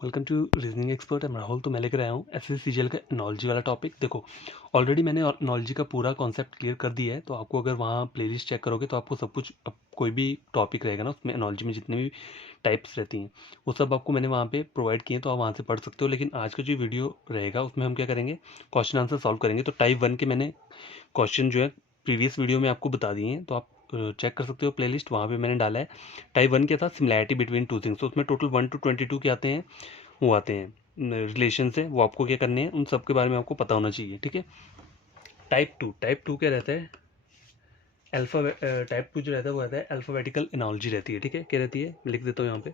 Welcome to reasoning expert. मैं राहुल। तो मैं लेकर आया हूँ एसएससीजीएल का एनोलॉजी वाला टॉपिक। देखो, ऑलरेडी मैंने एनोलॉजी का पूरा कॉन्सेप्ट क्लियर कर दिया है। तो आपको अगर वहाँ प्लेलिस्ट चेक करोगे तो आपको सब कुछ, अब कोई भी टॉपिक रहेगा ना उसमें एनोलॉजी में जितने भी टाइप्स रहती हैं वो सब आपको मैंने वहाँ पे प्रोवाइड किए हैं, तो आप वहाँ से पढ़ सकते हो। लेकिन आज का जो वीडियो रहेगा उसमें हम क्या करेंगे, क्वेश्चन आंसर सॉल्व करेंगे। तो टाइप 1 के मैंने क्वेश्चन जो है प्रीवियस वीडियो में आपको बता दिए हैं, तो आप चेक कर सकते हो प्लेलिस्ट, वहाँ पे मैंने डाला है। टाइप 1 क्या था, सिमिलैरिटी बिटवीन टू थिंग्स। तो उसमें टोटल 1 to 22 के आते हैं, वो आते हैं रिलेशन से, वो आपको क्या करने हैं, उन सब के बारे में आपको पता होना चाहिए। ठीक है। टाइप टू क्या रहता है, टाइप टू जो रहता है वो रहता है अल्फ़ाबेटिकल एनोलॉजी रहती है। ठीक है, क्या रहती है, लिख देता हूँ यहाँ पे।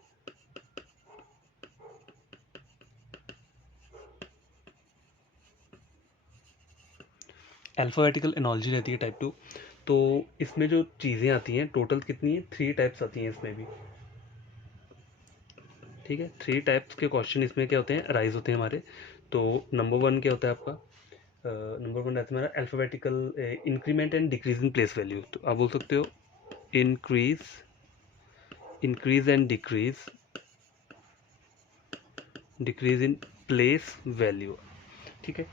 अल्फ़ाबेटिकल एनोलॉजी रहती है टाइप टू। तो इसमें जो चीज़ें आती हैं टोटल कितनी है, 3 टाइप्स आती हैं इसमें भी। ठीक है, 3 टाइप्स के क्वेश्चन इसमें क्या होते हैं, राइज होते हैं हमारे। तो नंबर 1 क्या होता है आपका, नंबर 1 रहता है हमारा alphabetical increment and decrease in place value. तो आप बोल सकते हो increase and decrease in place value. ठीक है।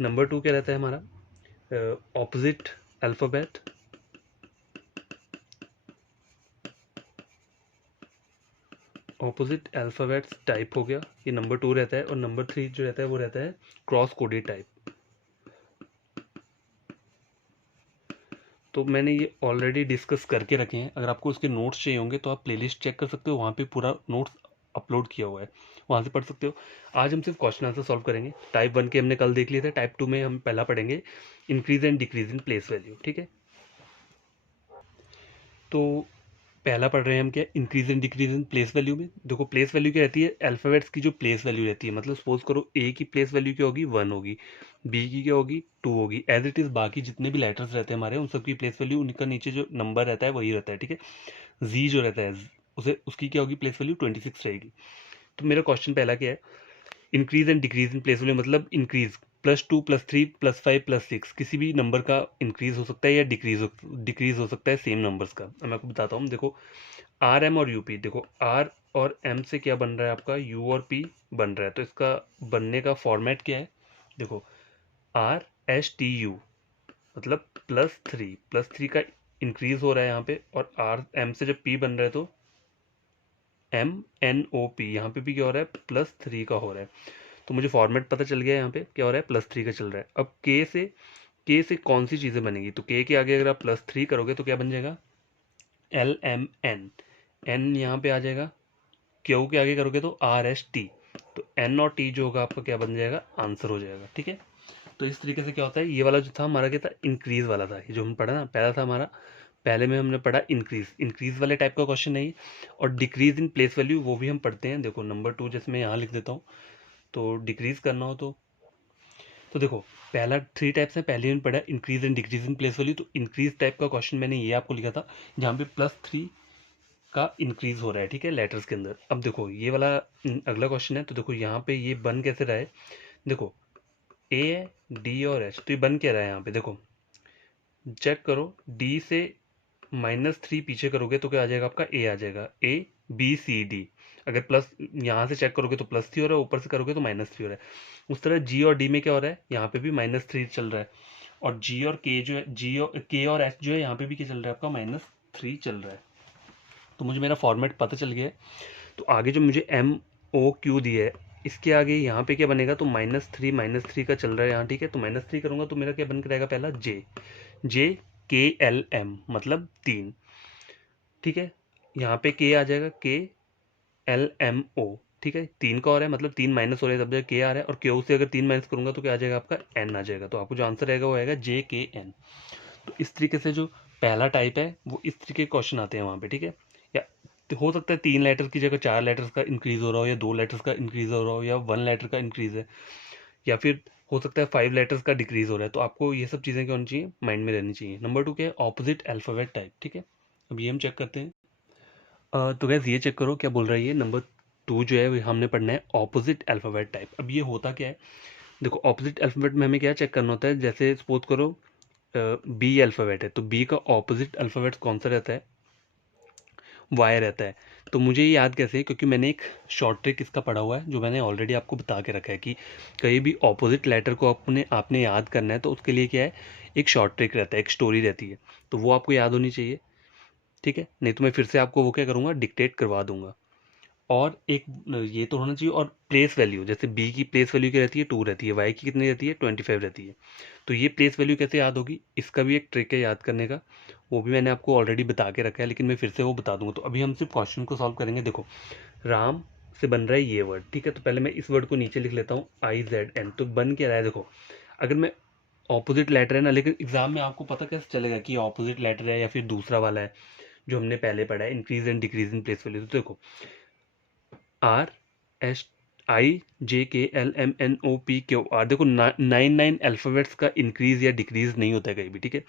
नंबर 2 क्या रहता है हमारा, ऑपोजिट अल्फ़ाबेट टाइप हो गया, ये नंबर 2 रहता है। और नंबर 3 जो रहता है वो रहता है क्रॉस कोडेड टाइप। तो मैंने ये ऑलरेडी डिस्कस करके रखे हैं। अगर आपको उसके नोट्स चाहिए होंगे तो आप प्लेलिस्ट चेक कर सकते हो, वहाँ पे पूरा नोट्स अपलोड किया हुआ है, वहाँ से पढ़ सकते हो। आज हम सिर्फ क्वेश्चन आंसर सॉल्व करेंगे। टाइप 1 के हमने कल देख लिए थे, टाइप 2 में हम पहला पढ़ेंगे increase and decrease in place value. ठीक है। तो पहला पढ़ रहे हैं हम क्या, increase and decrease in place value में। देखो, प्लेस वैल्यू क्या रहती है, अल्फ़ाबेट्स की जो प्लेस वैल्यू रहती है। मतलब सपोज करो ए की प्लेस वैल्यू क्या होगी, 1 होगी, बी की क्या होगी, 2 होगी, एज इट इज़ बाकी जितने भी लेटर्स रहते हैं हमारे उन सब की प्लेस वैल्यू, उनका नीचे जो नंबर रहता है वही रहता है। ठीक है। जी जो रहता है उसे, उसकी क्या होगी, प्लेस वैल्यू 26 रहेगी। तो मेरा क्वेश्चन पहला क्या है, increase and decrease in place value मतलब इंक्रीज +2 +3 +5 +6 किसी भी नंबर का इंक्रीज हो सकता है या डिक्रीज हो सकता है सेम नंबर्स का। मैं आपको बताता हूँ। देखो, आर एम और यूपी, देखो आर और एम से क्या बन रहा है आपका, यू और पी बन रहा है। तो इसका बनने का फॉर्मेट क्या है, देखो RSTU मतलब +3 का इंक्रीज हो रहा है यहाँ पे, और आर एम से जब पी बन रहा है तो MNOP, यहाँ पे भी क्या हो रहा है, +3 का हो रहा है। तो मुझे फॉर्मेट पता चल गया, यहाँ पे क्या हो रहा है, +3 का चल रहा है। अब के से कौन सी चीज़ें बनेगी, तो के आगे अगर आप +3 करोगे तो क्या बन जाएगा, LMN, एन यहाँ पे आ जाएगा। क्यू के आगे करोगे तो RST, तो एन और टी जो होगा आपका क्या बन जाएगा, आंसर हो जाएगा। ठीक है। तो इस तरीके से क्या होता है, ये वाला जो था हमारा क्या था, इंक्रीज वाला था। ये जो हम पढ़ा ना, पहला था हमारा, पहले में हमने पढ़ा इंक्रीज वाले टाइप का क्वेश्चन नहीं। और डिक्रीज इन प्लेस वैल्यू वो भी हम पढ़ते हैं। देखो नंबर 2 जैसे मैं यहाँ लिख देता हूँ, तो डिक्रीज करना हो तो देखो, पहला 3 टाइप्स है, पहले में पढ़ा increase and decrease in place value. तो इंक्रीज टाइप का क्वेश्चन मैंने ये आपको लिखा था, जहाँ पे +3 का इंक्रीज हो रहा है। ठीक है, लेटर्स के अंदर। अब देखो ये वाला अगला क्वेश्चन है। तो देखो यहाँ पे ये बन कैसे रहा है, देखो ए है, डी और एच, तो ये बन क्या रहा है यहाँ पे, देखो चेक करो, डी से -3 पीछे करोगे तो क्या आ जाएगा आपका, ए आ जाएगा, ABCD। अगर प्लस यहाँ से चेक करोगे तो +3 हो रहा है, ऊपर से करोगे तो -3 हो रहा है। उस तरह जी और डी में क्या हो रहा है, यहाँ पे भी -3 चल रहा है। और जी और के जो है, के और एच जो है, यहाँ पे भी क्या चल रहा है आपका, -3 चल रहा है। तो मुझे मेरा फॉर्मेट पता चल गया है। तो आगे जो मुझे MOQ दिया है, इसके आगे यहाँ पे क्या बनेगा, तो -3 का चल रहा है यहाँ। ठीक है। तो -3 करूँगा तो मेरा क्या बन के रहेगा, पहला JKLM मतलब 3। ठीक है। यहाँ पे के आ जाएगा, KLMO। ठीक है, 3 का हो रहा है मतलब 3 माइनस हो रहा है, तब के आ रहा है। और क्यू से अगर 3 माइनस करूंगा तो क्या आ जाएगा आपका, एन आ जाएगा। तो आपको जो आंसर रहेगा वो आएगा JKN। तो इस तरीके से जो पहला टाइप है वो इस तरीके के क्वेश्चन आते हैं वहाँ पे। ठीक है। या तो हो सकता है 3 लेटर्स की जगह 4 लेटर्स का इंक्रीज हो रहा हो, या 2 लेटर्स का इंक्रीज हो रहा हो, या 1 लेटर का इंक्रीज है, या फिर हो सकता है 5 लेटर्स का डिक्रीज हो रहा है। तो आपको ये सब चीज़ें क्या होनी चाहिए, माइंड में रहनी चाहिए। नंबर 2 क्या है, ऑपोजिट अल्फ़ाबेट टाइप। ठीक है। अब ये हम चेक करते हैं। तो गैस ये चेक करो क्या बोल रहा है ये, नंबर 2 जो है हमने पढ़ना है ऑपोजिट अल्फ़ाबेट टाइप। अब ये होता क्या है, देखो ऑपोजिट अल्फ़ाबेट में हमें क्या चेक करना होता है, जैसे सपोज करो बी अल्फ़ाबेट है, तो बी का ऑपोजिट अल्फ़ाबेट कौन सा रहता है, वाई रहता है। तो मुझे ये याद कैसे है, क्योंकि मैंने एक शॉर्ट ट्रिक इसका पढ़ा हुआ है जो मैंने ऑलरेडी आपको बता के रखा है कि कहीं भी ऑपोजिट लेटर को आपने याद करना है तो उसके लिए क्या है, एक शॉर्ट ट्रिक रहता है, एक स्टोरी रहती है, तो वो आपको याद होनी चाहिए। ठीक है, नहीं तो मैं फिर से आपको वो क्या करूँगा, डिक्टेट करवा दूंगा। और एक ये तो होना चाहिए। और प्लेस वैल्यू, जैसे बी की प्लेस वैल्यू क्या रहती है, 2 रहती है, वाई की कितनी रहती है, 25 रहती है। तो ये प्लेस वैल्यू कैसे याद होगी, इसका भी एक ट्रिक है याद करने का, वो भी मैंने आपको ऑलरेडी बता के रखा है, लेकिन मैं फिर से वो बता दूंगा। तो अभी हम सिर्फ क्वेश्चन को सॉल्व करेंगे। देखो, राम से बन रहा है ये वर्ड, ठीक है, तो पहले मैं इस वर्ड को नीचे लिख लेता हूँ, IZN। तो बन क्या रहा है, देखो, अगर मैं ऑपोजिट लेटर है ना, लेकिन एग्जाम में आपको पता कैसे चलेगा कि ऑपोजिट लेटर है या फिर दूसरा वाला है जो हमने पहले पढ़ा है, increase and decrease in place value. तो देखो, RSIJKLMNOPQR, देखो 9 अल्फ़ाबेट्स का इंक्रीज या डिक्रीज नहीं होता है कहीं भी। ठीक है,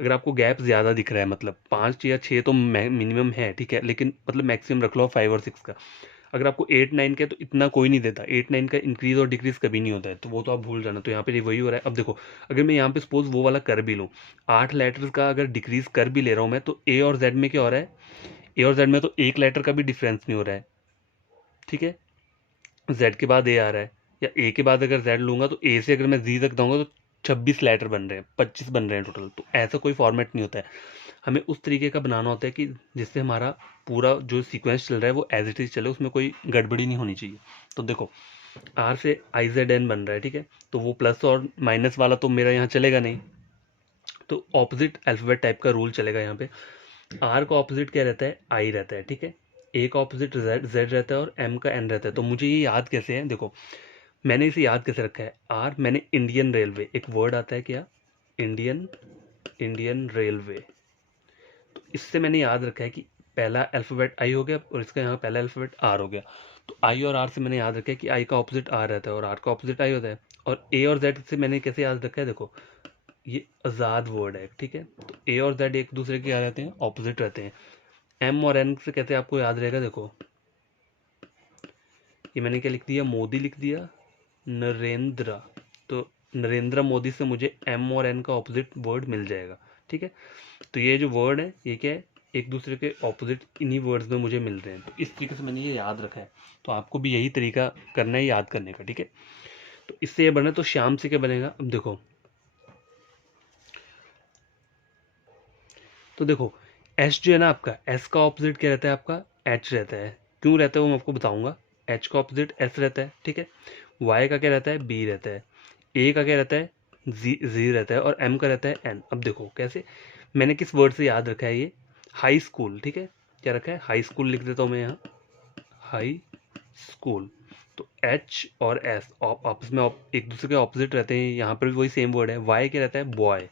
अगर आपको गैप ज़्यादा दिख रहा है, मतलब 5 या 6 तो मिनिमम है, ठीक है, लेकिन मतलब मैक्सिमम रख लो 5 और 6 का। अगर आपको 8 9 का है तो इतना कोई नहीं देता, 8 9 का इंक्रीज और डिक्रीज कभी नहीं होता है, तो वो तो आप भूल जाना। तो यहाँ पे वही हो रहा है। अब देखो, अगर मैं यहाँ पे सपोज वो वाला कर भी लूँ, 8 लेटर्स का अगर डिक्रीज कर भी ले रहा हूँ मैं, तो ए और जेड में क्या हो रहा है, ए और जेड में तो एक लेटर का भी डिफरेंस नहीं हो रहा है। ठीक है, जेड के बाद ए आ रहा है, या ए के बाद अगर जेड लूंगा तो ए से अगर मैं जी तक दूंगा तो 26 लेटर बन रहे हैं, 25 बन रहे हैं टोटल। तो ऐसा कोई फॉर्मेट नहीं होता है, हमें उस तरीके का बनाना होता है कि जिससे हमारा पूरा जो सीक्वेंस चल रहा है वो एज इट इज चले, उसमें कोई गड़बड़ी नहीं होनी चाहिए। तो देखो, आर से IZN बन रहा है, ठीक है, तो वो प्लस और माइनस वाला तो मेरा यहाँ चलेगा नहीं, तो ऑपोजिट अल्फाबेट टाइप का रूल चलेगा यहाँ पे। आर का ऑपोजिट क्या रहता है, आई रहता है, ठीक है, ए का ऑपोजिट जेड रहता है और एम का एन रहता है। तो मुझे ये याद कैसे है, देखो मैंने इसे याद कैसे रखा है, आर मैंने इंडियन रेलवे, एक वर्ड आता है क्या, इंडियन, इंडियन रेलवे, तो इससे मैंने याद रखा है कि पहला अल्फ़ाबेट आई हो गया और इसका यहाँ पहला अल्फ़ाबेट आर हो गया। तो आई और आर से मैंने याद रखा है कि आई का ऑपोजिट आर रहता है और आर का ऑपोजिट आई होता है। और ए और जेड से मैंने कैसे याद रखा है, देखो ये आज़ाद वर्ड है, ठीक है, तो ए और जेड एक दूसरे के क्या रहते हैं, ऑपोजिट रहते हैं। एम और एन से कैसे आपको याद रहेगा, देखो ये मैंने क्या लिख दिया, मोदी लिख दिया, नरेंद्र, तो नरेंद्र मोदी से मुझे एम और एन का ऑपोजिट वर्ड मिल जाएगा। ठीक है, तो ये जो वर्ड है ये क्या है, एक दूसरे के ऑपोजिट इन्हीं वर्ड्स में मुझे मिल रहे हैं, तो इस तरीके से मैंने ये याद रखा है। तो आपको भी यही तरीका करना है याद करने का। ठीक है, तो इससे ये बना, तो श्याम से क्या बनेगा, अब देखो, तो देखो एच जो है ना आपका, एस का ऑपोजिट क्या रहता है आपका, एच रहता है। क्यों रहता है वो मैं आपको बताऊंगा। एच का ऑपोजिट एस रहता है, ठीक है, वाई का क्या रहता है, बी रहता है, ए का क्या रहता है, जी रहता है, और एम का रहता है एन। अब देखो कैसे, मैंने किस वर्ड से याद रखा है ये, हाई स्कूल, ठीक है, क्या रखा है, हाई स्कूल लिख देता हूँ मैं यहाँ, हाई स्कूल। तो एच और एस आपस में एक दूसरे के ऑपोजिट रहते हैं, यहाँ पर भी वही सेम वर्ड है। वाई क्या रहता है, बॉय,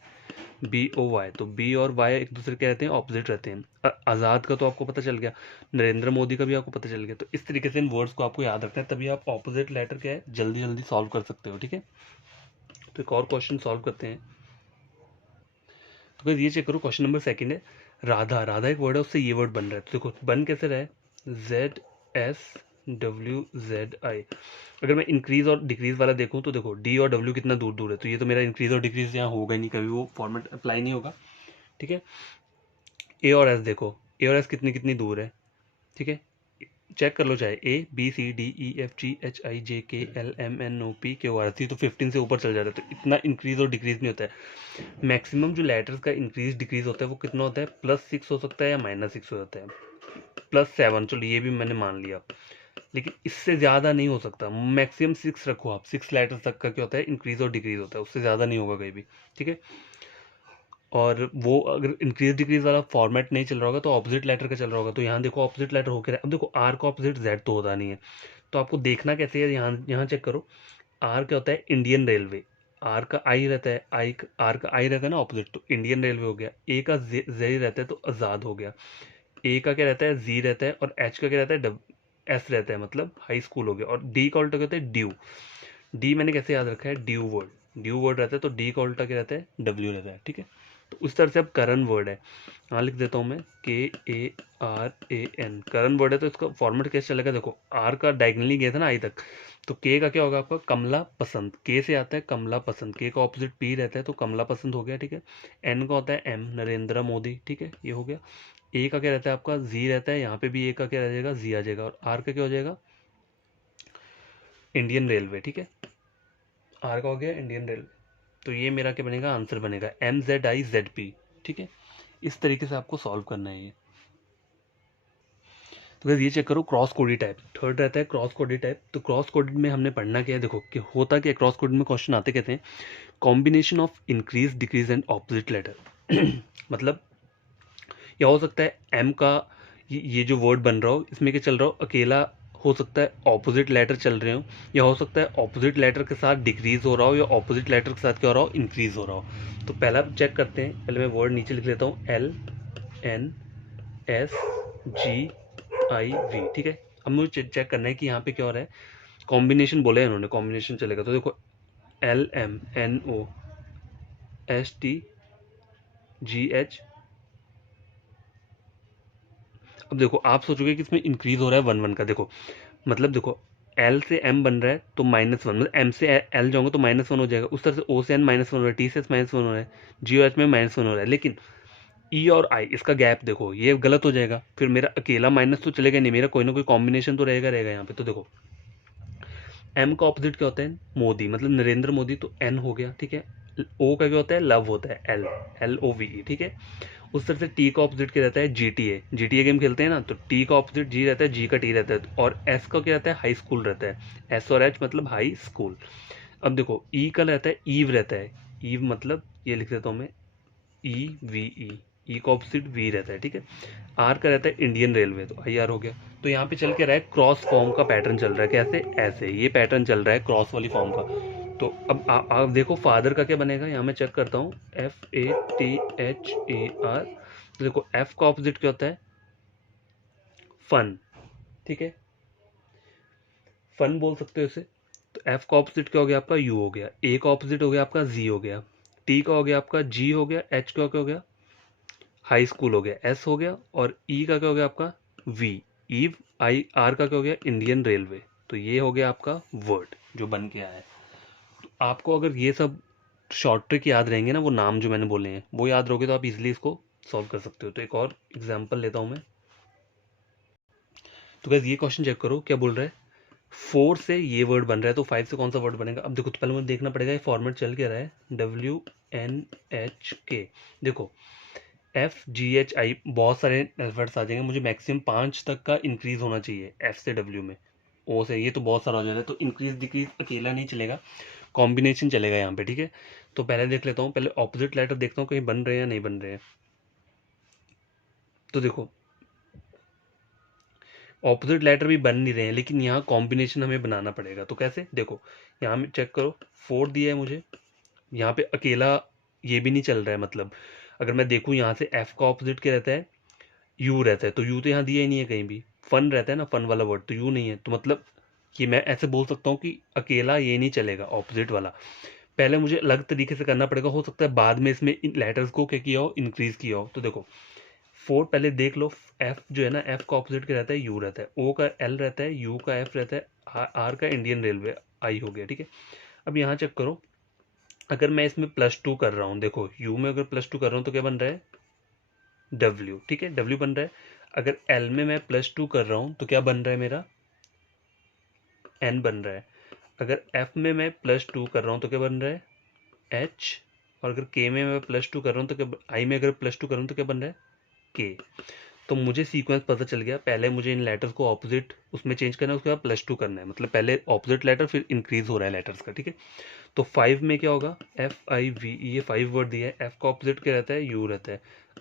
BOY, तो बी और वाई एक दूसरे के रहते हैं, ऑपोजिट रहते हैं। आज़ाद का तो आपको पता चल गया, नरेंद्र मोदी का भी आपको पता चल गया। तो इस तरीके से इन वर्ड्स को आपको याद रखना है, तभी आप ऑपोजिट लेटर क्या है जल्दी जल्दी सॉल्व कर सकते हो। ठीक है, तो एक और क्वेश्चन सॉल्व करते हैं। तो फिर ये चेक करो, क्वेश्चन नंबर सेकंड है, राधा, राधा एक वर्ड है, उससे ये वर्ड बन रहा है। तो देखो बन कैसे रहा है, ZSWZI। अगर मैं इंक्रीज और डिक्रीज वाला देखूं तो देखो डी और डब्ल्यू कितना दूर दूर है, तो ये तो मेरा इंक्रीज और डिक्रीज यहाँ होगा ही नहीं, कभी वो फॉर्मेट अप्लाई नहीं होगा। ठीक है, ए और एस देखो, ए और एस कितनी कितनी दूर है, ठीक है, चेक कर लो, चाहे ABCDEFGHIJKLMNOPQR थी तो 15 से ऊपर चल जाता है, तो इतना इंक्रीज और डिक्रीज नहीं होता है। मैक्सिमम जो लेटर्स का इंक्रीज डिक्रीज होता है वो कितना होता है, +6 हो सकता है या -6 हो जाता है, +7, चलो ये भी मैंने मान लिया, लेकिन इससे ज़्यादा नहीं हो सकता। मैक्सिमम 6 रखो आप, 6 लेटर्स तक का क्या होता है, इंक्रीज और डिक्रीज होता है, उससे ज़्यादा नहीं होगा कहीं भी। ठीक है, और वो अगर इंक्रीज डिक्रीज वाला फॉर्मेट नहीं चल रहा होगा तो ऑपोजिट लेटर का चल रहा होगा। तो यहाँ देखो ऑपोजिट लेटर होकर, अब देखो आर का ऑपोजिट जेड तो होता नहीं है, तो आपको देखना कैसे है, यहाँ यहाँ चेक करो, आर क्या होता है, इंडियन रेलवे, आर का आई रहता है, आर का आई रहता है ना ऑपोजिट, तो इंडियन रेलवे हो गया। ए का जे रहता है तो आज़ाद हो गया। ए का क्या रहता है, जी रहता है, और एच का क्या रहता है, एस रहता है, मतलब हाई स्कूल हो गया। और डी का उल्टा कहते हैं ड्यू, डी मैंने कैसे याद रखा है, ड्यू वर्ड रहता है, तो डी का उल्टा क्या रहता है, डब्ल्यू रहता है। ठीक है, तो उस तरह से अब करण वर्ड है, यहाँ लिख देता हूँ मैं KARAN, करण वर्ड है, तो इसका फॉर्मेट कैसे चलेगा, देखो आर का डायगनली गया था ना आई तक, तो के का क्या होगा आपका, कमला पसंद, के से आता है कमला पसंद, के का ऑपोजिट पी रहता है तो कमला पसंद हो गया। ठीक है, एन का होता है एम, नरेंद्र मोदी, ठीक है, ये हो गया। ए का क्या रहता है आपका, जी रहता है, यहाँ पे भी ए का क्या रह जाएगा, जी आ जाएगा, और आर का क्या हो जाएगा, इंडियन रेलवे। ठीक है, आर का हो गया इंडियन रेलवे। तो ये मेरा क्या बनेगा, आंसर बनेगा MZIZP। ठीक है, इस तरीके से आपको सॉल्व करना है ये। तो गाइस ये चेक करो, क्रॉस कोडी टाइप थर्ड रहता है, क्रॉस कोडी टाइप। तो क्रॉस कोडेड में हमने पढ़ना क्या है, देखो कि होता क्या, क्रॉस कोडेड में क्वेश्चन आते कहते हैं combination of increase decrease and opposite letter. मतलब या हो सकता है एम का ये जो वर्ड बन रहा हो इसमें क्या चल रहा हो, अकेला हो सकता है ऑपोजिट लेटर चल रहे हो, या हो सकता है ऑपोजिट लेटर के साथ डिक्रीज हो रहा हो, या ऑपोजिट लेटर के साथ क्या हो रहा हो, इंक्रीज हो रहा हो। तो पहला चेक करते हैं, पहले मैं वर्ड नीचे लिख लेता हूँ, LNSGIV। ठीक है, अब मुझे चेक करना है कि यहाँ पे क्या हो रहा है, कॉम्बिनेशन बोला है इन्होंने, कॉम्बिनेशन चलेगा। तो देखो LMNOSTGH। अब देखो आप सोचोगे कि इसमें इंक्रीज हो रहा है 1 1 का, देखो मतलब देखो एल से एम बन रहा है तो -1, मतलब एम से एल जाऊंगा तो -1 हो जाएगा, उस तरह से ओ से एन -1 हो रहा है, टी से -1 हो रहा है, जी और एच में -1 हो रहा है। लेकिन ई और आई इसका गैप देखो ये गलत हो जाएगा, फिर मेरा अकेला माइनस तो चलेगा नहीं, मेरा कोई ना कोई कॉम्बिनेशन तो रहेगा रहेगा यहाँ पे। तो देखो एम का ऑपोजिट क्या होता है, मोदी, मतलब नरेंद्र मोदी, तो एन हो गया। ठीक है, ओ का क्या होता है, लव होता है, LOVE। ठीक है, उस तरह से टी का ऑपोजिट क्या रहता है, GTA गेम खेलते हैं ना, तो टी का ऑपोजिट जी रहता है, जी का टी रहता है, और एस का क्या रहता है, हाई स्कूल रहता है, एस और एच मतलब हाई स्कूल। अब देखो ई का रहता है, ईव रहता है, ईव मतलब ये लिख देता हूँ मैं, EVE, ई का ऑपोजिट वी रहता है। ठीक है, आर का रहता है इंडियन रेलवे, तो IR हो गया। तो यहाँ पे चल के रहा है क्रॉस फॉर्म का पैटर्न चल रहा है, कैसे, ऐसे ये पैटर्न चल रहा है क्रॉस वाली फॉर्म का। तो अब आप देखो फादर का क्या बनेगा, यहाँ मैं चेक करता हूँ, FATHER। तो देखो एफ का ऑपोजिट क्या होता है, फन। ठीक है, फन बोल सकते हो इसे। तो एफ का ऑपोजिट क्या हो गया आपका, यू हो गया, ए का ऑपोजिट हो गया आपका जी हो गया, टी का हो गया आपका जी हो गया, एच का क्या हो गया, हाई स्कूल हो गया, एस हो गया, और ई का क्या हो गया आपका, वी, ईव। आई आर का क्या हो गया, इंडियन रेलवे। तो ये हो गया आपका वर्ड जो बन के आया है। तो आपको अगर ये सब शॉर्ट ट्रिक याद रहेंगे ना, वो नाम जो मैंने बोले हैं वो याद रहोगे, तो आप इजीली इसको सॉल्व कर सकते हो। तो एक और एग्जांपल लेता हूं मैं। तो गाइस ये क्वेश्चन चेक करो क्या बोल रहा है, 4 से ये वर्ड बन रहा है, तो 5 से कौन सा वर्ड बनेगा। अब देखो तो पहले मुझे देखना पड़ेगा ये फॉर्मेट चल क्या रहा है, WNHK। देखो FGHI बहुत सारे अल्फाबेट्स आ जाएंगे, मुझे मैक्सिमम 5 तक का इंक्रीज होना चाहिए, F से W में, O से, ये तो बहुत सारा हो जाएगा। तो इंक्रीज डिक्रीज अकेला नहीं चलेगा, कॉम्बिनेशन चलेगा यहाँ पे। ठीक है, तो पहले देख लेता हूँ, पहले ऑपोजिट लेटर देखता हूँ कहीं बन रहे हैं या नहीं बन रहे हैं। तो देखो ऑपोजिट लेटर भी बन नहीं रहे हैं, लेकिन यहाँ कॉम्बिनेशन हमें बनाना पड़ेगा। तो कैसे, देखो यहाँ में चेक करो, 4 दिया है मुझे, यहाँ पे अकेला ये भी नहीं चल रहा है, मतलब अगर मैं देखूँ यहाँ से एफ का ऑपोजिट क्या रहता है, यू रहता है, तो यू तो यहाँ दिया ही नहीं है कहीं भी। फन रहता है ना, फन वाला वर्ड, तो यू नहीं है, तो मतलब कि मैं ऐसे बोल सकता हूँ कि अकेला ये नहीं चलेगा ऑपोजिट वाला। पहले मुझे अलग तरीके से करना पड़ेगा, हो सकता है बाद में इसमें इन लेटर्स को क्या किया हो, इंक्रीज किया हो। तो देखो 4 पहले देख लो, एफ जो है ना, एफ का ऑपोजिट क्या रहता है, यू रहता है, ओ का एल रहता है, यू का एफ रहता है, आर का इंडियन रेलवे, आई हो गया। ठीक है, अब यहाँ चेक करो, अगर मैं इसमें +2 कर रहा हूँ, देखो यू में अगर +2 कर रहा हूँ तो क्या बन रहा है, W। ठीक है, W बन रहा है। अगर L में मैं +2 कर रहा हूँ तो क्या बन रहा है मेरा, N बन रहा है। अगर F में मैं +2 कर रहा हूँ तो क्या बन रहा है, H। और अगर K में मैं +2 कर रहा हूँ तो क्या, I में अगर +2 कर रहा हूँ तो क्या बन रहा है, K। तो मुझे सीक्वेंस पता चल गया, पहले मुझे इन लेटर्स को ऑपोजिट उसमें चेंज करना है, उसके बाद +2 करना है, मतलब पहले ऑपोजिट लेटर फिर इंक्रीज हो रहा है लेटर्स का। ठीक है, तो 5 में क्या होगा, FIVE, ये 5 वर्ड दिया है, F का ऑपोजिट क्या रहता है, U रहता है,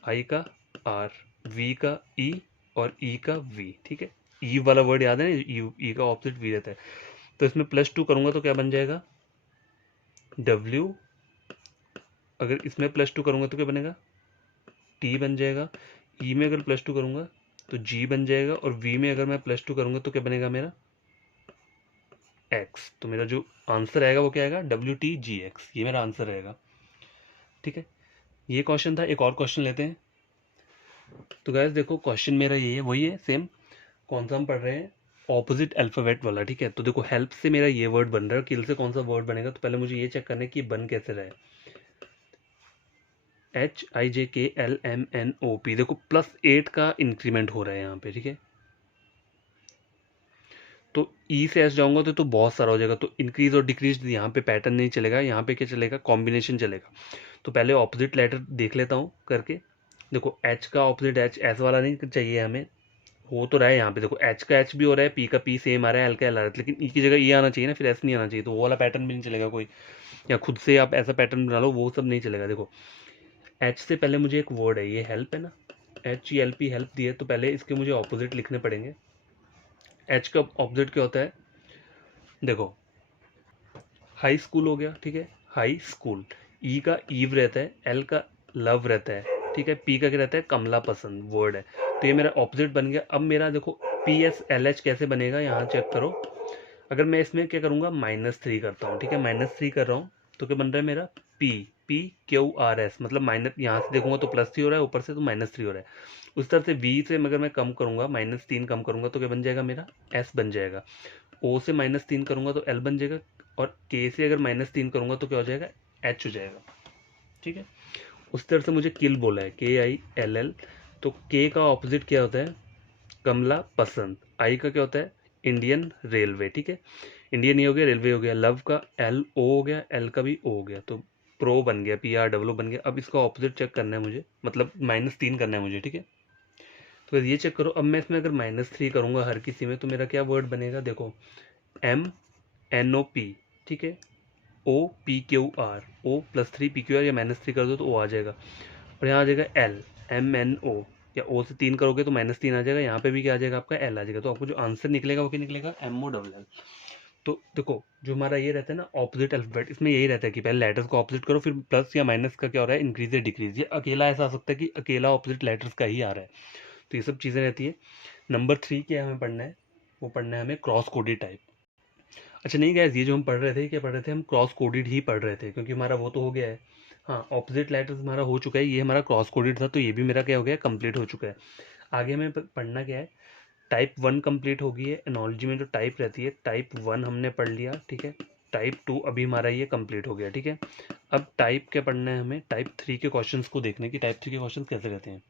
I का R, V का E, और E का V। ठीक है, E वाला वर्ड याद है ना, E का ऑपोजिट V रहता है। तो इसमें +2 करूंगा तो क्या बन जाएगा, W। अगर इसमें +2 करूंगा तो क्या बनेगा, T बन जाएगा। E में अगर +2 करूंगा तो G बन जाएगा, और V में अगर मैं +2 करूंगा तो क्या बनेगा मेरा, X। तो मेरा जो आंसर आएगा वो क्या आएगा, WTGX, ये मेरा आंसर रहेगा। ठीक है, ये क्वेश्चन था। एक और क्वेश्चन लेते हैं। तो गैस देखो क्वेश्चन मेरा ये है, वही है सेम, कौन सा हम पढ़ रहे हैं, ऑपोजिट अल्फाबेट वाला। ठीक है, तो देखो हेल्प से मेरा ये वर्ड बन रहा है, किल से कौन सा वर्ड बनेगा, तो पहले मुझे ये चेक करना है कि बन कैसे रहा है। HIJKLMNOP, देखो +8 का इंक्रीमेंट हो रहा है यहाँ पे, ठीक है। तो ई से एस जाऊंगा तो बहुत सारा हो जाएगा, तो इंक्रीज और डिक्रीज यहाँ पे पैटर्न नहीं चलेगा, यहाँ पे क्या चलेगा, कॉम्बिनेशन चलेगा। तो पहले ऑपोजिट लेटर देख लेता हूँ करके। देखो एच का ऑपोजिट एच, एस वाला नहीं चाहिए हमें, हो तो रहा है यहाँ पे, देखो एच का एच भी हो रहा है, पी का पी सेम आ रहा है, एल का एल आ रहा है, लेकिन ई की जगह ई आना चाहिए ना, फिर एस नहीं आना चाहिए, तो वो वाला पैटर्न भी नहीं चलेगा कोई, या खुद से आप ऐसा पैटर्न बना लो, वो सब नहीं चलेगा। देखो एच से पहले मुझे एक वर्ड है, ये हेल्प है ना, HELP, हेल्प दी है, तो पहले इसके मुझे ऑपोजिट लिखने पड़ेंगे। एच का ऑपोजिट क्या होता है, देखो हाई स्कूल हो गया, ठीक है, हाई स्कूल। ई का ईव रहता है, एल का लव रहता है, ठीक है, पी का क्या रहता है, कमला पसंद वर्ड है, तो ये मेरा ऑपोजिट बन गया। अब मेरा देखो PSLH कैसे बनेगा, यहाँ चेक करो। अगर मैं इसमें क्या करूँगा, -3 करता हूँ, ठीक है, -3 कर रहा हूँ, तो क्या बन रहा है मेरा PQRS, मतलब माइनस, यहाँ से देखूंगा तो +3 हो रहा है, ऊपर से तो -3 हो रहा है। उस तरह से V से अगर मैं कम करूँगा, -3 कम करूँगा, तो क्या बन जाएगा मेरा, S बन जाएगा। O से -3 करूँगा तो L बन जाएगा, और K से अगर -3 करूँगा तो क्या हो जाएगा, H हो जाएगा, ठीक है। उस तरह से मुझे किल बोला है, KILL, तो K का ऑपोजिट क्या होता है, कमला पसंद। आई का क्या होता है, इंडियन रेलवे, ठीक है, इंडियन ये हो गया, रेलवे हो गया। लव का LO हो गया, एल का भी O हो गया, तो प्रो बन गया, PRW बन गया। अब इसका ऑपोजिट चेक करना है मुझे, मतलब -3 करना है मुझे, ठीक है। तो ये चेक करो, अब मैं इसमें अगर -3 करूँगा हर किसी में, तो मेरा क्या वर्ड बनेगा, देखो MNOP, ठीक है, OPQR, O+3 PQR, या -3 कर दो तो O आ जाएगा, और यहाँ आ जाएगा LMNO, या O से 3 करोगे तो -3 आ जाएगा, यहाँ पे भी क्या आ जाएगा आपका L आ जाएगा, तो आपको जो आंसर निकलेगा वो क्या निकलेगा, MOLL। तो देखो जो हमारा ये रहता है ना ऑपोजिट अल्फाबेट, इसमें यही रहता है कि पहले लेटर्स को ऑपोजिट करो, फिर प्लस या माइनस का क्या हो रहा है, इंक्रीज या डिक्रीज। ये अकेला ऐसा आ सकता है कि अकेला ऑपोजिट लेटर्स का ही आ रहा है, तो ये सब चीज़ें रहती है। नंबर 3 क्या हमें पढ़ना है, वो पढ़ना है हमें क्रॉस कोडेड टाइप। अच्छा नहीं गैस, ये जो हम पढ़ रहे थे, क्या पढ़ रहे थे हम, क्रॉस कोडेड ही पढ़ रहे थे, क्योंकि हमारा वो तो हो गया है। हाँ ऑपोजिट लेटर्स हमारा हो चुका है, ये हमारा क्रॉस कोडेड था, तो ये भी मेरा क्या हो गया, कंप्लीट हो चुका है। आगे हमें पढ़ना क्या है, टाइप 1 कंप्लीट हो गई है, एनोलॉजी में जो टाइप रहती है, टाइप 1 हमने पढ़ लिया, ठीक है। टाइप 2 अभी हमारा ये कंप्लीट हो गया, ठीक है। अब टाइप क्या पढ़ना है हमें, टाइप 3 के क्वेश्चंस को देखने की, टाइप 3 के क्वेश्चंस कैसे रहते हैं।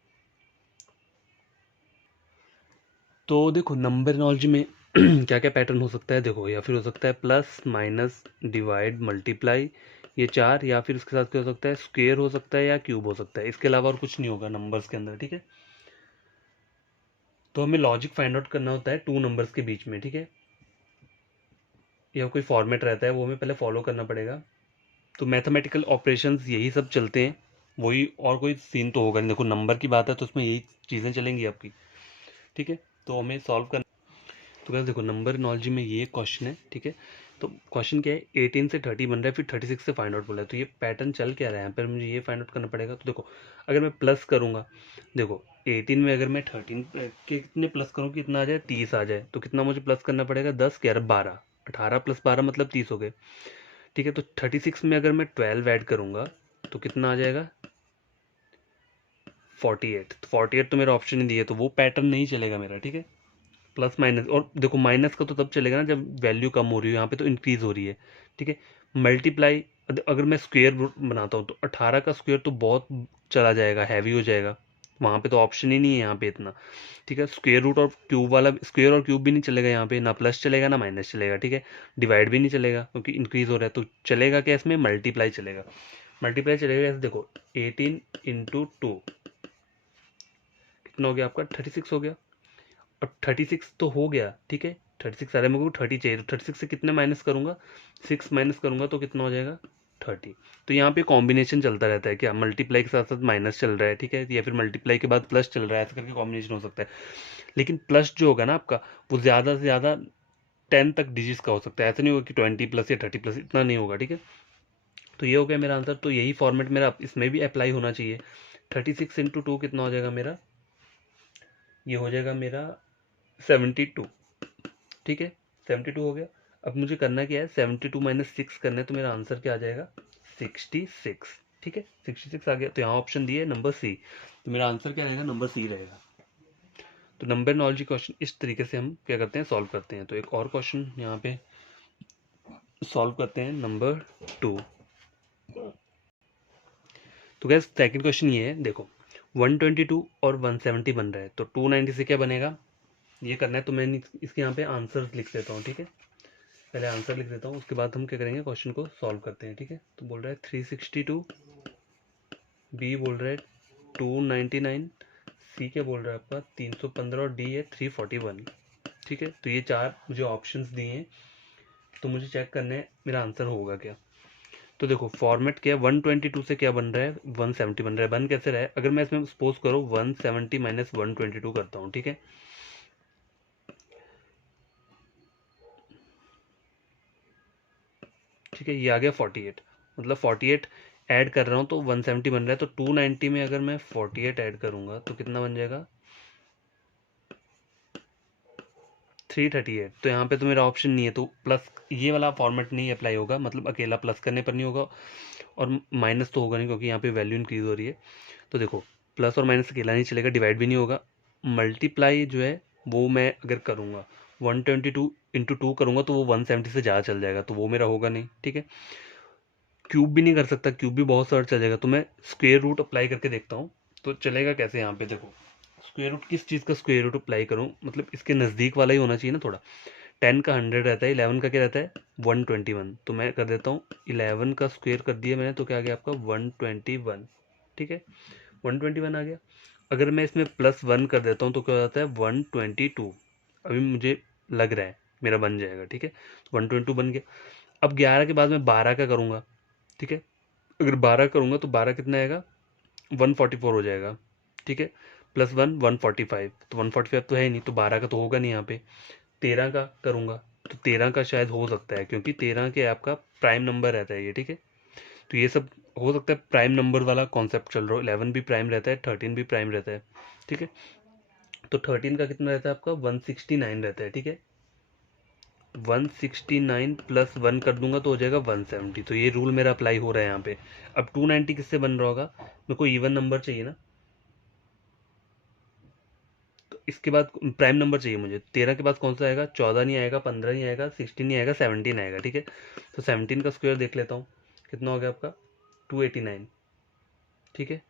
तो देखो नंबर एनोलॉजी में क्या क्या पैटर्न हो सकता है, देखो या फिर हो सकता है प्लस माइनस डिवाइड मल्टीप्लाई, ये 4, या फिर इसके साथ क्या हो सकता है, स्क्वेयर हो सकता है या क्यूब हो सकता है, इसके अलावा और कुछ नहीं होगा नंबर्स के अंदर, ठीक है। तो हमें लॉजिक फाइंड आउट करना होता है 2 नंबर्स के बीच में, ठीक है, या कोई फॉर्मेट रहता है वो हमें पहले फॉलो करना पड़ेगा। तो मैथमेटिकल ऑपरेशंस यही सब चलते हैं, वही, और कोई सीन तो होगा नहीं। देखो नंबर की बात है तो उसमें यही चीज़ें चलेंगी आपकी, ठीक है। तो हमें सॉल्व करना, तो क्या देखो नंबर नॉलेजी में ये क्वेश्चन है, ठीक है। तो क्वेश्चन क्या है, 18 से 30 बन रहा है, फिर 36 से फाइंड आउट बोला है, तो ये पैटर्न चल क्या रहा है यहाँ पर, मुझे ये फाइंड आउट करना पड़ेगा। तो देखो अगर मैं प्लस करूँगा, देखो 18 में अगर मैं 13 के कितने प्लस करूँ, कितना आ जाए, 30 आ जाए, तो कितना मुझे प्लस करना पड़ेगा, 10 11 12, 18 + 12 मतलब 30 हो गए, ठीक है। तो 36 में अगर मैं 12 ऐड करूँगा तो कितना आ जाएगा, 48, तो 48 तो मेरा ऑप्शन ही दिया, तो वो पैटर्न नहीं चलेगा मेरा, ठीक है। प्लस माइनस, और देखो माइनस का तो तब चलेगा ना जब वैल्यू कम हो रही है, यहाँ पे तो इंक्रीज हो रही है, ठीक है। मल्टीप्लाई, अगर मैं स्क्वेयर बनाता हूँ तो 18 का स्क्वेयर तो बहुत चला जाएगा, हैवी हो जाएगा, वहाँ पे तो ऑप्शन ही नहीं है यहाँ पे इतना, ठीक है। स्क्वेयर रूट और क्यूब वाला, स्क्वेयर और क्यूब भी नहीं चलेगा यहाँ पे, ना प्लस चलेगा ना माइनस चलेगा, ठीक है। डिवाइड भी नहीं चलेगा क्योंकि इंक्रीज हो रहा है, तो चलेगा क्या इसमें, मल्टीप्लाई चलेगा। मल्टीप्लाई चलेगा ऐसे, देखो 18 × 2 कितना हो गया आपका, 36 हो गया, और 36 तो हो गया, ठीक है। 36 आ रहा है, मेरे को 30 चाहिए, तो 36 से कितने माइनस करूंगा, 6 माइनस करूंगा तो कितना हो जाएगा, 30। तो यहाँ पे कॉम्बिनेशन चलता रहता है, क्या मल्टीप्लाई के साथ साथ माइनस चल रहा है, ठीक है, या फिर मल्टीप्लाई के बाद प्लस चल रहा है, ऐसा करके कॉम्बिनेशन हो सकता है। लेकिन प्लस जो होगा ना आपका, वो ज़्यादा से ज़्यादा 10 तक डिजिट्स का हो सकता है, ऐसा नहीं होगा कि 20+ या 30+, इतना नहीं होगा, ठीक है। तो ये हो गया मेरा आंसर, तो यही फॉर्मेट मेरा इसमें भी अप्लाई होना चाहिए। 36 × 2 कितना हो जाएगा मेरा, ये हो जाएगा मेरा 72, ठीक है। 72 हो गया। अब मुझे करना क्या है, 72 - 6 करना है, तो मेरा आंसर क्या आ जाएगा, 66, ठीक है। 66 आ गया, तो यहाँ ऑप्शन दिया है नंबर सी, तो मेरा आंसर क्या रहेगा, नंबर सी रहेगा। तो नंबर नॉलेज क्वेश्चन इस तरीके से हम क्या करते हैं, सॉल्व करते हैं। तो एक और क्वेश्चन यहाँ पे सॉल्व करते हैं, नंबर 2। तो गैस सेकंड क्वेश्चन ये है, देखो 122 और 170 बन रहा है, तो 290 से क्या बनेगा, ये करना है। तो मैं इसके यहाँ पे आंसर्स लिख देता हूँ, ठीक है। पहले आंसर लिख देता हूँ, उसके बाद हम क्या करेंगे, क्वेश्चन को सॉल्व करते हैं, ठीक है। तो बोल रहा है 362, बी बोल रहा है 299, सी क्या बोल रहा है आपका 315 और डी है 341, ठीक है। तो ये चार मुझे ऑप्शंस दिए हैं, तो मुझे चेक करना है मेरा आंसर होगा क्या। तो देखो फॉर्मेट क्या है, 122 से क्या बन रहा है, 170 बन रहा है। बन कैसे रहा है, अगर मैं इसमें सपोज करो 170 माइनस 122 करता हूँ, ठीक है। ठीक है, ये आ गया 48, मतलब 48 ऐड कर रहा हूँ तो 170 बन रहा है। तो 290 में अगर मैं 48 ऐड करूँगा तो कितना बन जाएगा, 338। तो यहाँ पे तो मेरा ऑप्शन नहीं है, तो प्लस ये वाला फॉर्मेट नहीं अप्लाई होगा, मतलब अकेला प्लस करने पर नहीं होगा, और माइनस तो होगा नहीं क्योंकि यहाँ पे वैल्यू इंक्रीज हो रही है। तो देखो प्लस और माइनस अकेला नहीं चलेगा, डिवाइड भी नहीं होगा। मल्टीप्लाई जो है वो मैं अगर करूँगा 122 इंटू 2 करूँगा तो वो 170 से ज़्यादा चल जाएगा, तो वो मेरा होगा नहीं, ठीक है। क्यूब भी नहीं कर सकता, क्यूब भी बहुत सारा चल जाएगा, तो मैं स्क्वेयर रूट अप्लाई करके देखता हूँ तो चलेगा कैसे। यहाँ पे देखो स्क्वेयर रूट किस चीज़ का स्क्वेयर रूट अप्लाई करूँ, मतलब इसके नज़दीक वाला ही होना चाहिए ना थोड़ा। 10 का 100 रहता है, 11 का क्या रहता है 121, तो मैं कर देता हूँ 11 का स्क्वेयर कर दिया मैंने, तो क्या आ गया आपका 121, ठीक है। 121 आ गया। अगर मैं इसमें +1 कर देता हूँ तो क्या हो जाता है 122, अभी मुझे लग रहा है मेरा बन जाएगा, ठीक है। 122 बन गया। अब 11 के बाद मैं 12 का करूँगा, ठीक है। अगर 12 करूँगा तो 12 कितना आएगा 144 हो जाएगा, ठीक है। +1 145, तो 145 तो है ही नहीं, तो 12 का तो होगा नहीं यहाँ पे। 13 का करूँगा तो 13 का शायद हो सकता है, क्योंकि 13 के आपका प्राइम नंबर रहता है ये, ठीक है। तो ये सब हो सकता है, प्राइम नंबर वाला कॉन्सेप्ट चल रहा हो। 11 भी प्राइम रहता है, 13 भी प्राइम रहता है, ठीक है। तो 13 का कितना रहता है आपका 169 रहता है, ठीक है। 169 प्लस 1 कर दूंगा तो हो जाएगा 170, तो ये रूल मेरा अप्लाई हो रहा है यहाँ पे। अब 290 किससे बन रहा होगा, मेरे को इवन नंबर चाहिए ना, तो इसके बाद प्राइम नंबर चाहिए मुझे। 13 के बाद कौन सा आएगा, 14 नहीं आएगा, 15 नहीं आएगा, 16 नहीं आएगा, 17 आएगा, ठीक है। तो 17 का स्क्वायर देख लेता हूँ, कितना हो गया आपका 289, ठीक है।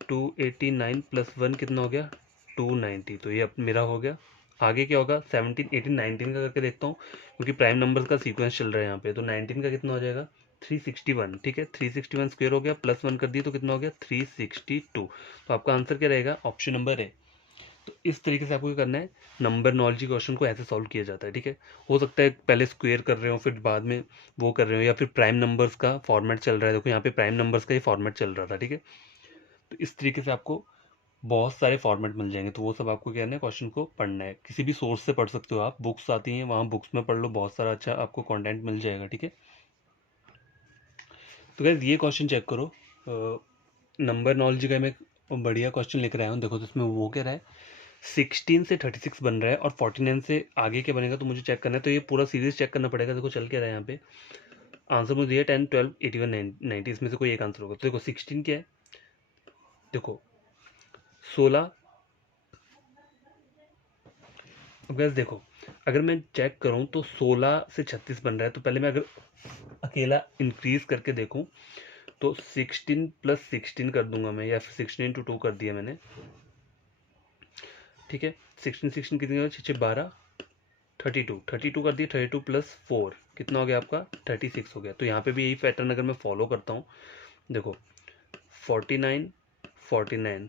289 प्लस 1 कितना हो गया 290, तो ये अब मेरा हो गया। आगे क्या होगा 17 18 19 का करके देखता हूँ, क्योंकि प्राइम नंबर्स का सीक्वेंस चल रहा है यहाँ पे। तो 19 का कितना हो जाएगा 361, ठीक है। 361 स्क्वायर हो गया, +1 कर दिए तो कितना हो गया 362। तो आपका आंसर क्या रहेगा, ऑप्शन नंबर है। तो इस तरीके से आपको क्या करना है, नंबर नॉलेजी क्वेश्चन को ऐसे सॉल्व किया जाता है, ठीक है। हो सकता है पहले स्क्वेयर कर रहे हो फिर बाद में वो कर रहे हो, या फिर प्राइम नंबर्स का फॉर्मेट चल रहा है। देखो यहाँ पे प्राइम नंबर्स का ही फॉर्मेट चल रहा था, ठीक है। तो इस तरीके से आपको बहुत सारे फॉर्मेट मिल जाएंगे, तो वो सब आपको क्या करना है, क्वेश्चन को पढ़ना है। किसी भी सोर्स से पढ़ सकते हो आप, बुक्स आती हैं वहाँ बुक्स में पढ़ लो, बहुत सारा अच्छा आपको कंटेंट मिल जाएगा, ठीक है। तो गाइस ये क्वेश्चन चेक करो, नंबर नॉलेज का मैं बढ़िया क्वेश्चन लिख रहा हूँ। देखो तो इसमें वो कह रहा है 16 से 36 बन रहा है और 49 से आगे क्या बनेगा, तो मुझे चेक करना है। तो ये पूरा सीरीज चेक करना पड़ेगा। देखो चल क्या रहा है यहाँ पे, आंसर मुझे दिया 10 12 81 90, इसमें से कोई एक आंसर होगा। तो देखो 16 क्या है, देखो 16। अब गैस देखो अगर मैं चेक करूं तो 16 से 36 बन रहा है, तो पहले मैं अगर अकेला इंक्रीज करके देखूं तो 16 प्लस 16 कर दूंगा मैं, या फिर 16 इंटू 2 कर दिया मैंने, ठीक है। 16 16 कितनी हो, 6 12 32, 32 कर दिया, 32 प्लस 4 कितना हो गया आपका 36 हो गया। तो यहाँ पे भी यही पैटर्न अगर मैं फॉलो करता हूँ, देखो 49 49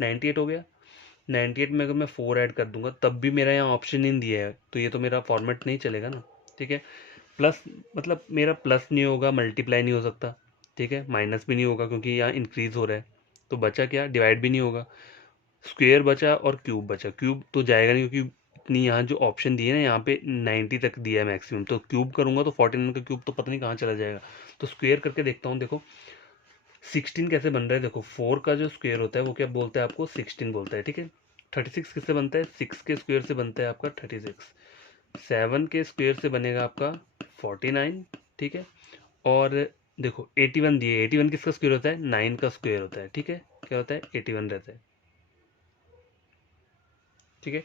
98 हो गया। 98 में अगर मैं 4 ऐड कर दूंगा तब भी मेरा यहाँ ऑप्शन इन दिया है, तो ये तो मेरा फॉर्मेट नहीं चलेगा ना, ठीक है। प्लस मतलब मेरा प्लस नहीं होगा, मल्टीप्लाई नहीं हो सकता, ठीक है। माइनस भी नहीं होगा क्योंकि यहाँ इंक्रीज हो रहा है। तो बचा क्या, डिवाइड भी नहीं होगा, स्क्वेयर बचा और क्यूब बचा। क्यूब तो जाएगा नहीं क्योंकि इतनी यहाँ जो ऑप्शन दिए ना, यहाँ पे 90 तक दिया है मैक्सिमम, तो क्यूब करूंगा तो 49 का क्यूब तो पता नहीं कहाँ चला जाएगा। तो स्क्वेयर करके देखता हूँ, देखो 16 कैसे बन रहा है, देखो 4 का जो स्क्वेयर होता है वो क्या बोलता है आपको 16 बोलता है, ठीक है। 36 किससे बनता है, 6 के स्क्वेयर से बनता है आपका 36। 7 के स्क्वेयर से बनेगा आपका 49, ठीक है। और देखो 81 दिए, 81 किसका स्क्वेयर होता है 9 का स्क्वेयर होता है, ठीक है। क्या होता है 81 रहता है, ठीक है।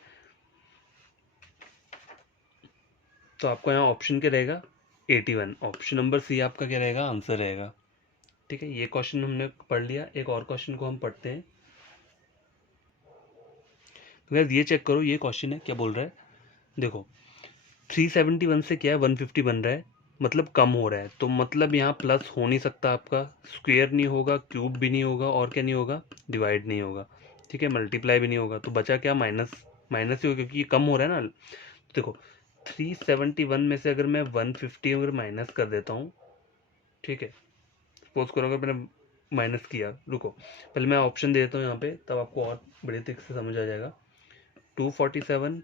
तो आपको यहाँ ऑप्शन क्या रहेगा 81, ऑप्शन नंबर सी आपका क्या रहेगा आंसर रहेगा, ठीक है, ये क्वेश्चन हमने पढ़ लिया। एक और क्वेश्चन को हम पढ़ते हैं। तो गाइस ये चेक करो, ये क्वेश्चन है क्या बोल रहा है, देखो 371 से क्या है 150 बन रहा है, मतलब कम हो रहा है, तो मतलब यहाँ प्लस हो नहीं सकता आपका, स्क्वायर नहीं होगा, क्यूब भी नहीं होगा, और क्या नहीं होगा, डिवाइड नहीं होगा। ठीक है, मल्टीप्लाई भी नहीं होगा, तो बचा क्या, माइनस। माइनस ही होगा क्योंकि ये कम हो रहा है ना। देखो 371 में से अगर मैं 150 अगर माइनस कर देता हूँ, ठीक है, सपोज करो अगर मैंने माइनस किया, रुको पहले मैं ऑप्शन दे देता हूँ यहाँ पे, तब आपको और बड़े तरीके से समझ आ जाएगा। 247,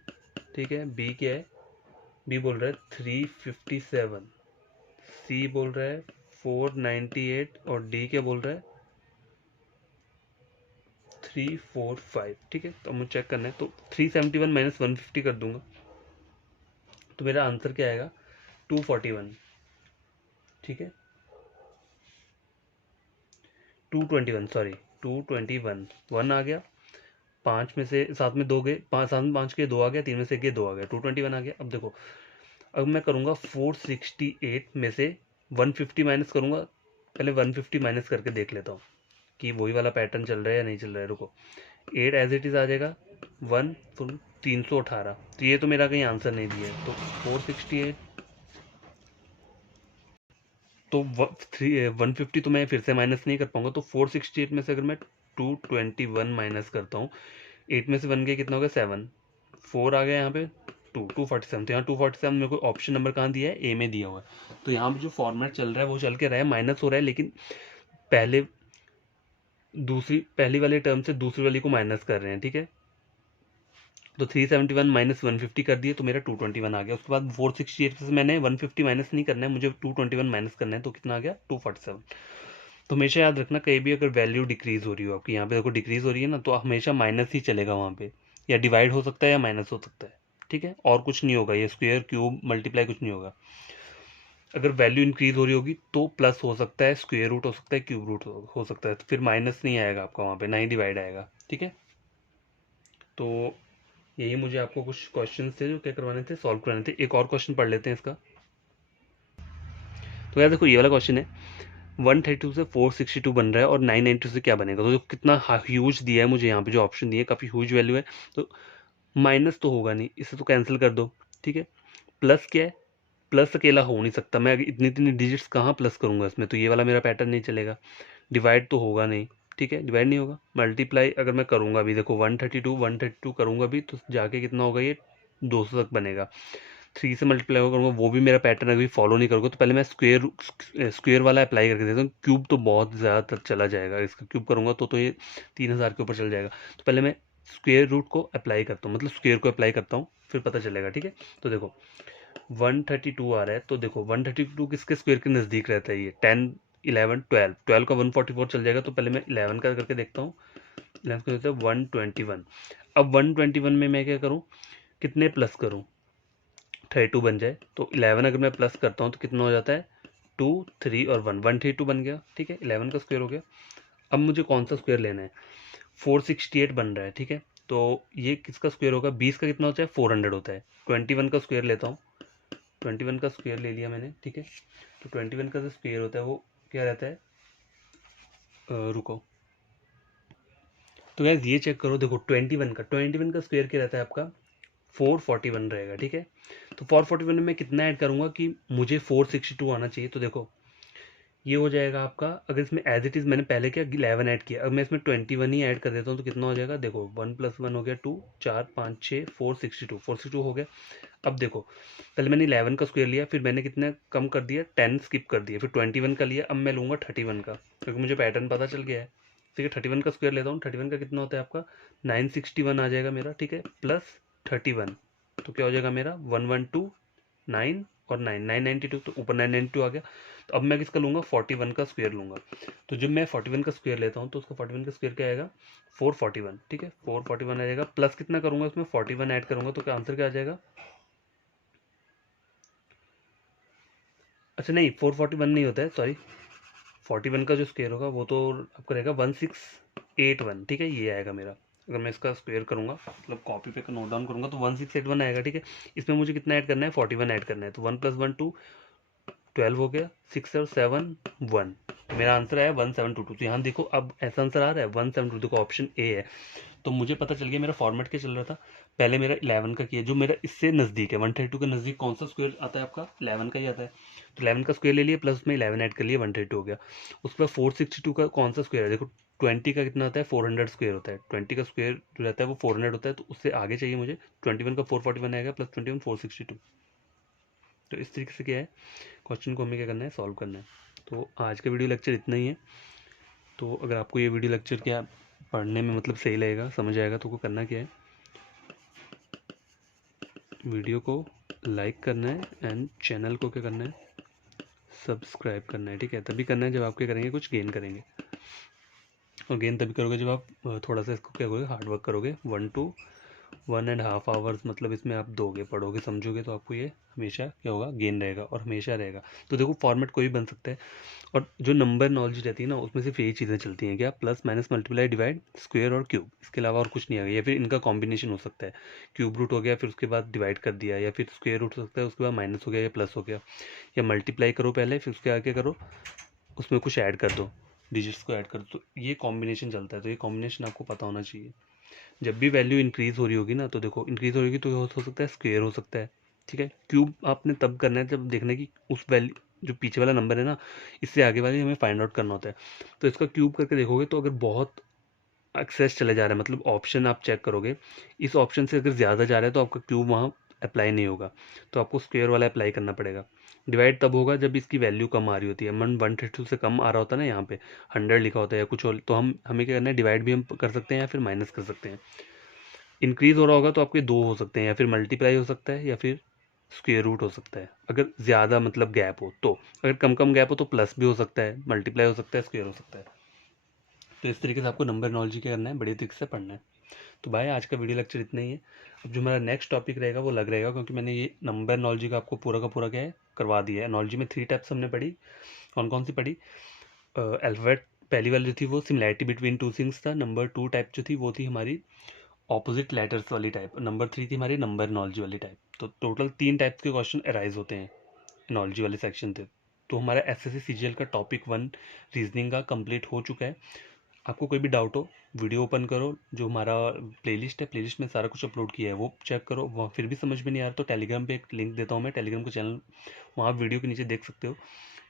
ठीक है, बी क्या है, बी बोल रहा है 357, सी बोल रहा है 498, और डी क्या बोल रहा है 345। ठीक है, तो मुझे चेक करना है, तो 371 माइनस 150 कर दूंगा, तो मेरा आंसर क्या आएगा 241। ठीक है, 221, सॉरी 221, 1 आ गया, 5 में से 7 में 2 गए, 5 7 में 5 के 2 आ गया, 3 में से के 2 आ गया, 221 आ गया। अब देखो, अब मैं करूँगा 468 में से 150 माइनस करूँगा, पहले 150 माइनस करके देख लेता हूँ कि वही वाला पैटर्न चल रहा है या नहीं चल रहा है। रुको, 8 एज इट इज़ आ जाएगा, 1 तो 318, तो ये तो मेरा कहीं आंसर नहीं दिया है, तो 468, तो 150 तो मैं फिर से माइनस नहीं कर पाऊंगा, तो 468 में से अगर मैं 221 माइनस करता हूँ, 8 में से 1 गया कितना हो गया 7, 4 आ गया यहाँ पे 247, तो यहाँ 247 मेरे को ऑप्शन नंबर कहाँ दिया है, ए में दिया हुआ है। तो यहाँ पे जो फॉर्मेट चल रहा है वो चल के रहा है, माइनस हो रहा है, लेकिन पहले पहली वाले टर्म से दूसरी वाली को माइनस कर रहे हैं। ठीक है, तो 371 माइनस 150 कर दिए, तो मेरा 221 आ गया। उसके बाद 468 से मैंने 150 माइनस नहीं करना है, मुझे 221 माइनस करना है, तो कितना आ गया 247। तो हमेशा याद रखना, कहीं भी अगर वैल्यू डिक्रीज हो रही हो आपकी, यहाँ पे देखो डिक्रीज हो रही है ना, तो हमेशा माइनस ही चलेगा वहाँ पे, या डिवाइड हो सकता है या माइनस हो सकता है। ठीक है, और कुछ नहीं होगा, ये स्क्वायर क्यूब मल्टीप्लाई कुछ नहीं होगा। अगर वैल्यू इंक्रीज हो रही होगी तो प्लस हो सकता है, स्क्वायर रूट हो सकता है, क्यूब रूट हो सकता है, तो फिर माइनस नहीं आएगा आपका वहाँ पे, ना ही डिवाइड आएगा। ठीक है, तो यही मुझे आपको कुछ क्वेश्चन थे जो क्या करवाने थे, सॉल्व करवाने थे। एक और क्वेश्चन पढ़ लेते हैं इसका। तो यार देखो, ये वाला क्वेश्चन है, 132 से 462 बन रहा है और 992 से क्या बनेगा, तो कितना ह्यूज दिया है मुझे यहाँ पे, जो ऑप्शन दिए काफ़ी ह्यूज वैल्यू है, तो माइनस तो होगा नहीं, इसे तो कैंसिल कर दो। ठीक है, प्लस क्या है, प्लस अकेला हो नहीं सकता, मैं इतनी इतनी डिजिट्स कहाँ प्लस करूंगा इसमें, तो ये वाला मेरा पैटर्न नहीं चलेगा। डिवाइड तो होगा नहीं, ठीक है, डिवाइड नहीं होगा। मल्टीप्लाई अगर मैं करूंगा भी, देखो 132 करूंगा भी, तो जाके कितना होगा, ये 200 तक बनेगा। 3 से मल्टीप्लाई करूंगा, वो भी मेरा पैटर्न अभी फॉलो नहीं करूंगा, तो पहले मैं स्क्वेयर वाला अप्लाई करके देता हूँ। क्यूब तो बहुत ज़्यादा तक चला जाएगा, इसका क्यूब करूंगा तो ये 3000 के ऊपर चल जाएगा, तो पहले मैं स्क्वेयर रूट को अप्लाई करता हूँ, मतलब स्क्वेयर को अप्लाई करता हूँ, फिर पता चलेगा। ठीक है, तो देखो 132 आ रहा है, तो देखो 132 किसके स्क्वायर के नज़दीक रहता है, ये 10 11 12, 12 का 144 चल जाएगा, तो पहले मैं 11 का करके देखता हूँ। 11 का देता है 121। अब 121 में मैं क्या करूँ, कितने प्लस करूँ, 32 बन जाए, तो 11 अगर मैं प्लस करता हूँ तो कितना हो जाता है 2 3 और 1, 132 बन गया। ठीक है, 11 का स्क्वायर हो गया। अब मुझे कौन सा स्क्वायर लेना है, 468 बन रहा है। ठीक है, तो ये किसका स्क्वायर होगा, 20 का कितना होता है 400 होता है। 21 का स्क्वायर लेता हूँ, 21 का स्क्वायर ले लिया मैंने। ठीक है, तो 21 का जो स्क्वायर होता है वो क्या रहता है, रुको, तो गैस ये चेक करो, देखो 21 का स्क्वायर क्या रहता है आपका 441 रहेगा। ठीक है, तो 441 में मैं कितना ऐड करूंगा कि मुझे 462 आना चाहिए, तो देखो ये हो जाएगा आपका, अगर इसमें एज इट इज़ मैंने पहले क्या 11 ऐड किया, अब मैं इसमें 21 ही ऐड कर देता हूँ, तो कितना हो जाएगा, देखो 1 + 1 हो गया 2, 4 5 6 462 हो गया। अब देखो, पहले मैंने 11 का स्क्वायर लिया, फिर मैंने कितना कम कर दिया 10 स्किप कर दिया, फिर 21 का लिया, अब मैं लूँगा 31 का, क्योंकि मुझे पैटर्न पता चल गया है। ठीक है, 31 का स्क्वायर लेता हूँ, 31 का कितना होता है आपका 961 आ जाएगा मेरा। ठीक है, प्लस 31, तो क्या हो जाएगा मेरा 112, 9 और 992, तो ऊपर 992 आ गया। तो अब मैं किसका लूँगा 41 का स्क्वायर लूँगा, तो जब मैं 41 का स्क्वायर लेता हूँ तो उसका 41 का स्क्वायर क्या आएगा 441। ठीक है, 441 आ जाएगा, प्लस कितना करूँगा उसमें 41 ऐड करूँगा, तो क्या आंसर क्या आ जाएगा, अच्छा नहीं 441 नहीं होता है, सॉरी, 41 का जो स्क्वायर होगा वो तो आपका रहेगा 1681। ठीक है, ये आएगा मेरा, अगर मैं इसका स्क्वायर करूंगा, मतलब कॉपी पे नोट डाउन करूंगा, तो 1681 आएगा। ठीक है, इसमें मुझे कितना ऐड करना है 41 ऐड करना है, तो 1 + 1 2, 12 हो गया, 6 और 7 1, तो मेरा आंसर है 1722। तो यहाँ देखो अब ऐसा आंसर आ रहा है 1722, देखो ऑप्शन ए है। तो मुझे पता चल गया मेरा फॉर्मेट क्या चल रहा था। पहले मेरा 11 का किया, जो मेरा इससे नज़दीक है 132 के नज़दीक कौन सा स्क्वायर आता है आपका, 11 का ही आता है। तो 11 का स्क्वायर ले लिया, प्लस में 11 ऐड कर लिया, 132 हो गया। उसके बाद 462 का कौन सा स्क्वायर है, देखो 20 का कितना होता है, 400 स्क्वायर होता है। 20 का स्क्वायर जो रहता है वो 400 होता है, तो उससे आगे चाहिए मुझे 21 का 441 आएगा, प्लस 21 462। तो इस तरीके से क्या है, क्वेश्चन को हमें क्या करना है, सॉल्व करना है। तो आज का वीडियो लेक्चर इतना ही है। तो अगर आपको ये वीडियो लेक्चर क्या पढ़ने में मतलब सही लगेगा, समझ आएगा, तो को करना क्या है, वीडियो को लाइक करना है एंड चैनल को क्या करना है, सब्सक्राइब करना है। ठीक है, तभी करना है जब आप क्या करेंगे, कुछ गेन करेंगे। और गेन तभी करोगे जब आप थोड़ा सा इसको क्या करोगे, हार्ड वर्क करोगे। 1 to 1.5 आवर्स मतलब इसमें आप दोगे, पढ़ोगे, समझोगे, तो आपको ये हमेशा क्या होगा, गेन रहेगा और हमेशा रहेगा। तो देखो फॉर्मेट कोई भी बन सकता है, और जो नंबर नॉलेज रहती है ना, उसमें सिर्फ यही चीज़ें चलती हैं, क्या, plus minus multiply divide square और क्यूब, इसके अलावा और कुछ नहीं आएगा। या फिर इनका कॉम्बिनेशन हो सकता है, क्यूब रूट हो गया फिर उसके बाद डिवाइड कर दिया, या फिर स्क्वायर रूट हो सकता है उसके बाद माइनस हो गया या प्लस हो गया, या मल्टीप्लाई करो पहले फिर उसके आगे करो, उसमें कुछ ऐड कर दो, डिजिट्स को ऐड कर दो। तो ये कॉम्बिनेशन चलता है, तो ये कॉम्बिनेशन आपको पता होना चाहिए। जब भी वैल्यू इंक्रीज हो रही होगी ना, तो देखो इंक्रीज हो रही होगी तो हो सकता है स्क्वायर हो सकता है। ठीक है, क्यूब आपने तब करना है जब देखना है कि उस वैल्यू जो पीछे वाला नंबर है ना, इससे आगे वाले हमें फाइंड आउट करना होता है। तो इसका क्यूब करके देखोगे, तो अगर बहुत एक्सेस चले जा रहा है, मतलब ऑप्शन आप चेक करोगे, इस ऑप्शन से अगर ज़्यादा जा रहा है तो आपका क्यूब वहाँ अप्लाई नहीं होगा, तो आपको स्क्वायर वाला अप्लाई करना पड़ेगा। डिवाइड तब होगा जब इसकी वैल्यू कम आ रही होती है, मन 132 से कम आ रहा होता है ना, यहाँ पे 100 लिखा होता है या कुछ और, तो हमें क्या करना है, डिवाइड भी हम कर सकते हैं या फिर माइनस कर सकते हैं। इंक्रीज हो रहा होगा तो आपके दो हो सकते हैं, या फिर मल्टीप्लाई हो सकता है या फिर स्क्वायर रूट हो सकता है, अगर ज़्यादा मतलब गैप हो तो। अगर कम कम गैप हो तो प्लस भी हो सकता है, मल्टीप्लाई हो सकता है, स्क्वायर हो सकता है। तो इस तरीके से आपको नंबर नॉलेज क्या करना है, बड़ी तरीके से पढ़ना है। तो भाई आज का वीडियो लेक्चर इतना ही है। अब जो हमारा नेक्स्ट टॉपिक रहेगा वो अलग रहेगा, क्योंकि मैंने ये नंबर नॉलेज का आपको पूरा का पूरा क्या है, करवा दिया है। नॉलेज में 3 टाइप्स हमने पढ़ी, कौन कौन सी पढ़ी, अल्फ़ाबेट पहली वाली जो थी वो सिमिलैरिटी बिटवीन टू थिंग्स था। नंबर 2 टाइप जो थी वो थी हमारी ऑपोजिट लेटर्स वाली टाइप। नंबर 3 थी हमारी नंबर नॉलेज वाली टाइप। तो टोटल 3 टाइप्स के क्वेश्चन अराइज होते हैं नॉलेज वाले सेक्शन से। तो हमारा एसएससी सीजीएल का टॉपिक 1 रीजनिंग का कंप्लीट हो चुका है। आपको कोई भी डाउट हो, वीडियो ओपन करो, जो हमारा प्लेलिस्ट है, प्लेलिस्ट में सारा कुछ अपलोड किया है, वो चेक करो। वहाँ फिर भी समझ में नहीं आ रहा तो टेलीग्राम पे एक लिंक देता हूँ मैं, टेलीग्राम का चैनल, वहाँ वीडियो के नीचे देख सकते हो।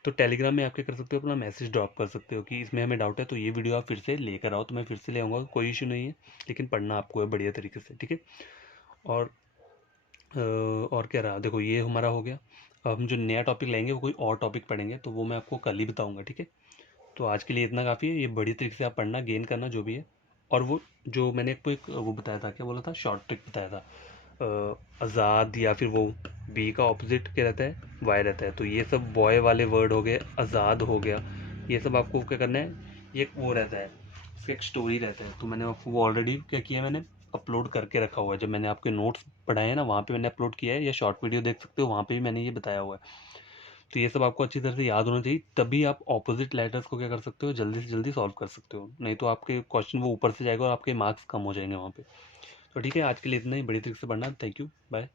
तो टेलीग्राम में आप क्या कर सकते हो, अपना मैसेज ड्रॉप कर सकते हो कि इसमें हमें डाउट है, तो ये वीडियो आप फिर से लेकर आओ, तो मैं फिर से ले आऊँगा, कोई इशू नहीं है। लेकिन पढ़ना आपको है बढ़िया तरीके से, ठीक है। और और क्या रहा, देखो ये हमारा हो गया। अब हम जो नया टॉपिक लेंगे वो कोई और टॉपिक पढ़ेंगे, तो वो मैं आपको कल ही बताऊँगा, ठीक है। तो आज के लिए इतना काफ़ी है। ये बड़ी तरीके से आप पढ़ना, गेन करना जो भी है। और वो जो मैंने आपको एक वो बताया था, क्या बोला था, शॉर्ट ट्रिक बताया था, आज़ाद, या फिर वो बी का ऑपोजिट क्या रहता है, वाई रहता है। तो ये सब बॉय वाले वर्ड हो गए, आज़ाद हो गया, ये सब आपको क्या करना है, ये एक वो रहता है, इसका एक स्टोरी रहता है। तो मैंने आपको वो ऑलरेडी क्या किया है, मैंने अपलोड करके रखा हुआ है। जब मैंने आपके नोट्स पढ़ाए हैं ना, वहाँ पे मैंने अपलोड किया है, या शॉर्ट वीडियो देख सकते हो, वहाँ पे भी मैंने ये बताया हुआ है। तो ये सब आपको अच्छी तरह से याद होना चाहिए, तभी आप ऑपोजिट लेटर्स को क्या कर सकते हो, जल्दी से जल्दी सॉल्व कर सकते हो। नहीं तो आपके क्वेश्चन वो ऊपर से जाएगा और आपके मार्क्स कम हो जाएंगे वहाँ पे। तो ठीक है, आज के लिए इतना ही, बड़ी तरीके से पढ़ना। Thank you, bye.